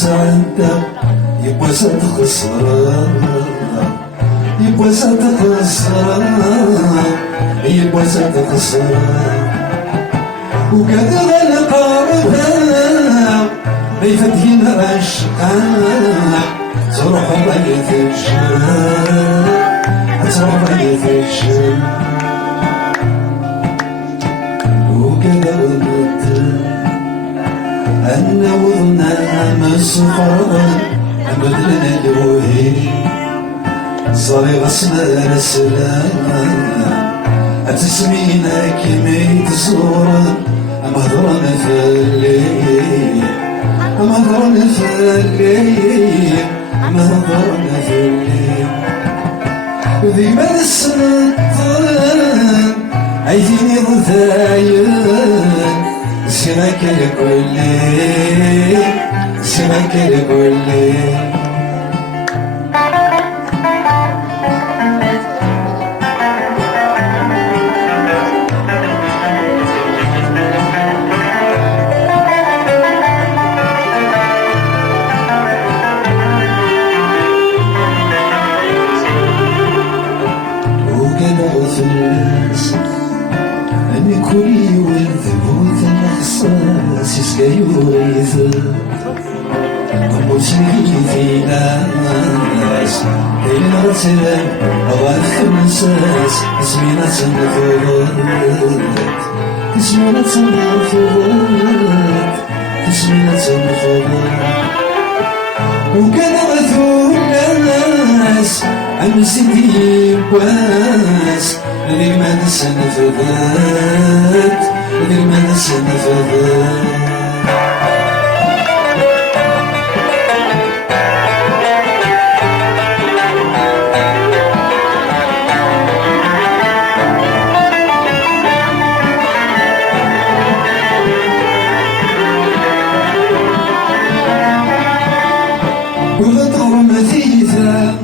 سعادة يبغى تخسر، يبغى تخسر، يبغى تخسر، وكذا القاربها بيفتين الأشقاء تروح بيت الشام، تروح بيت الشام، وكذا ولدت أنا وضنا مصفر بدلنا الوهي صاري غسنا السلام أتسمينا كيمي تصورا مهضرنا في الليل، مهضرنا في الليل، مهضرنا في الليل، ذيما السلطان عايزين ضثاين سمك الكلي، سمك الكلي، وكذا غفلس أني كلي والذبوت الأخصاص يسكيوريث ومسلمي في ناس كاين غتسلم أغاث مساس اسمينا تنفضت، اسمينا تنفضت، اسمينا تنفضت، وكذا غثو الناس عن سيدي باس غير ما نسنفذت، غير ما نسنفذت، وغدر مثيثا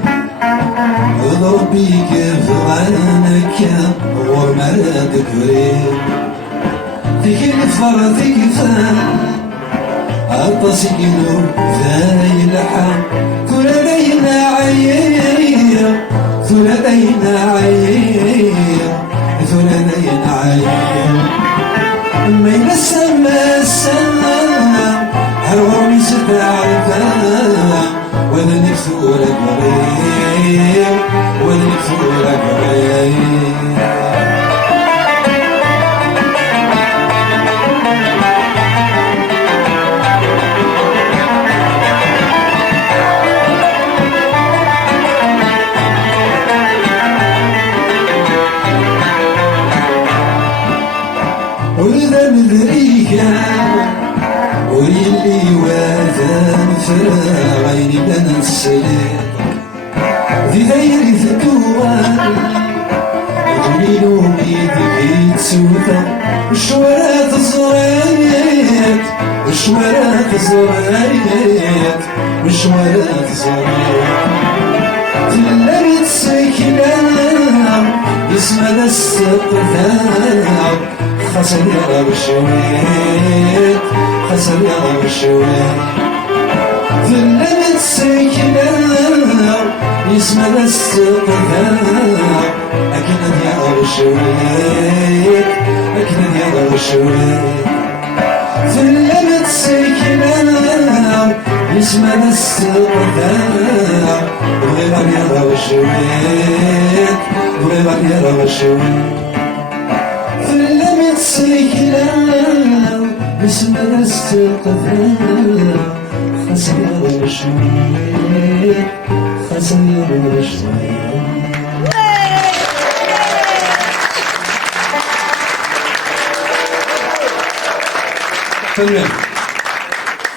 ضربي كيف عينك ورمالك كريم فيك الفر فيك فان التصيل ذاي لحم ثلاثين عيير، ثلاثين عيير، ثلاثين عيير، ما ينسم السلام هالورمي ستعرفان وذا نكسور قريب، وذا نكسور قريب، وإذا مذريكا وليلي وذا نفرا عيني بلا السليط في دايري ثكوان وليلو بيدي تسوثا الشوارات صغيرت، الشوارات صغيرت، الشوارات صغيرت، تلمت سكنة يسمى السقفان خسر يا بشويت، خسر يا بشويت، تلمت سكنة يسمى السقفان أكنت يا بشويت، أكنت يا بشويت، تلمت سكنة يسمى السقفان بغيبا يا بشويت، بغيبا يا بشويت، تلمت سكنة يسمى السقفان خسر يا بشويت، خسر يا بشويت.